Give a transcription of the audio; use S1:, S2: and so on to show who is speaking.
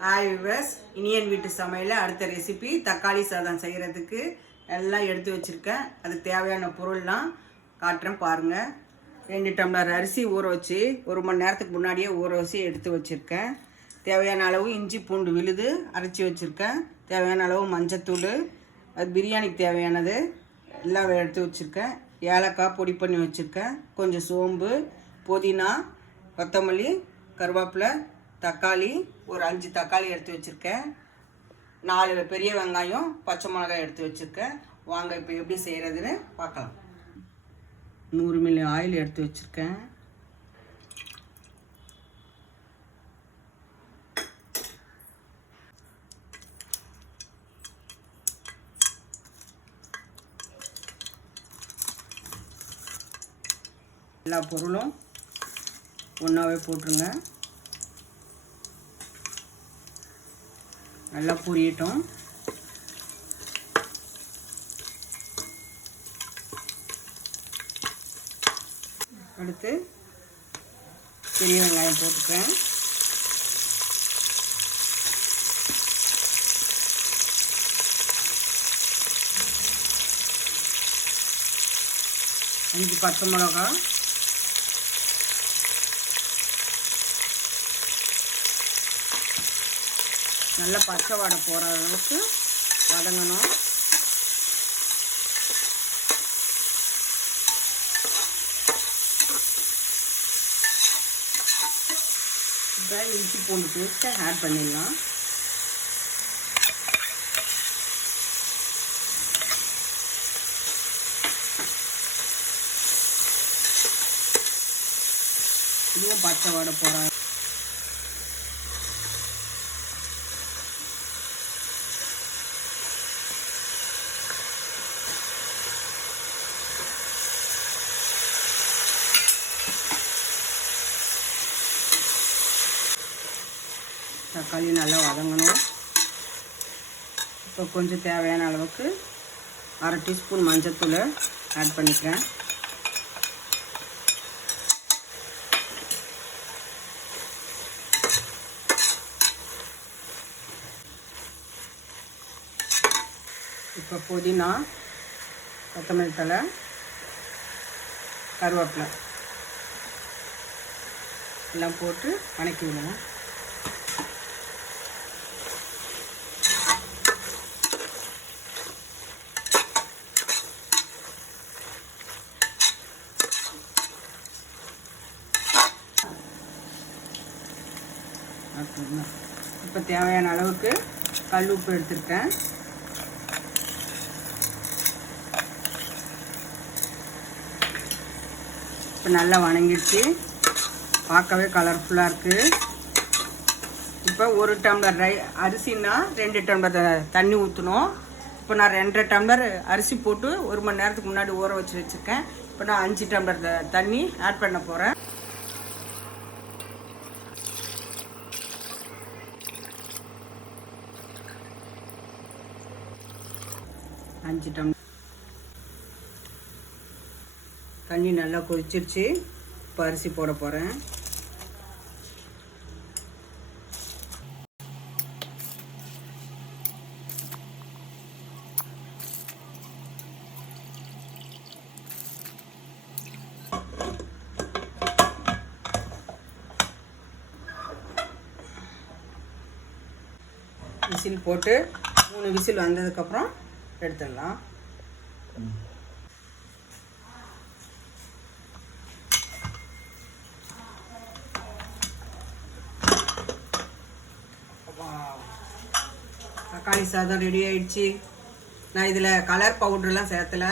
S1: Hi viewers Iniyan வீட்டு சமையலில் அடுத்த ரெசிபி தக்காளி சாதம் செய்கிறதுக்கு எல்லாம் எடுத்து வச்சுருக்கேன். அதுக்கு தேவையான பொருள்லாம் காட்டுறேன் பாருங்கள் ரெண்டு டம்ளர் அரிசி ஊற வச்சு ஒரு மணி நேரத்துக்கு முன்னாடியே ஊற வச்சு எடுத்து வச்சுருக்கேன். தேவையான அளவு இஞ்சி பூண்டு விழுது அரைச்சி வச்சுருக்கேன். தேவையான அளவு மஞ்சத்தூள் அது பிரியாணிக்கு தேவையானது எல்லாம் எடுத்து வச்சுருக்கேன். ஏலக்காய் பொடி பண்ணி வச்சுருக்கேன். கொஞ்சம் சோம்பு புதினா கொத்தமல்லி கருவேப்பிலை தக்காளி ஒரு அஞ்சு தக்காளி எடுத்து வச்சுருக்கேன். நாலு பெரிய வெங்காயம் பச்சை மிளகாய் எடுத்து வச்சுருக்கேன். வாங்க இப்போ எப்படி செய்கிறதுன்னு பார்க்கலாம். நூறு மில்லி ஆயில் எடுத்து வச்சுருக்கேன். எல்லா பொருளும் ஒன்றாவே போட்டுருங்க. நல்லா பொரியட்டும். அடுத்து பெரிய வெங்காயம் போட்டுக்கிறேன். அஞ்சு பச்சை மிளகா நல்லா பச்சை வாடை போகிற அளவுக்கு வதங்கணும். இப்போ இஞ்சி பூண்டு பேஸ்ட்டை ஆட் பண்ணிடலாம். இதுவும் பச்சை வாடை போகிற தக்காளி நல்லா வதங்கணும். இப்போ கொஞ்சம் தேவையான அளவுக்கு அரை டீஸ்பூன் மஞ்சத்தூளை ஆட் பண்ணிக்கிறேன். இப்போ புதினா கொத்தமல்லி தழை கருவேப்பிலை எல்லாம் போட்டு வணக்கி விடுவோம் இப்போ தேவையான அளவுக்கு கல் உப்பு எடுத்துருக்கேன். இப்போ நல்லா வணங்கிடுச்சு. பார்க்கவே கலர்ஃபுல்லாக இருக்குது இப்போ ஒரு டம்ளர் ரை அரிசின்னா ரெண்டு டம்ளர் தண்ணி ஊற்றணும் இப்போ நான் ரெண்டரை டம்ளர் அரிசி போட்டு ஒரு மணி நேரத்துக்கு முன்னாடி ஊற வச்சு வச்சுருக்கேன். இப்போ நான் அஞ்சு டம்ளர் தண்ணி ஆட் பண்ண போகிறேன் அஞ்சு டம் தண்ணி நல்லா கொதிச்சிருச்சு. இப்போ அரிசி போட போகிறேன் விசில் போட்டு மூணு விசில் வந்ததுக்கப்புறம் எடுத்துடலாம். தக்காளி சாதம் ரெடி ஆயிடுச்சு. நான் இதில் கலர் பவுடர்லாம் சேர்த்தலை.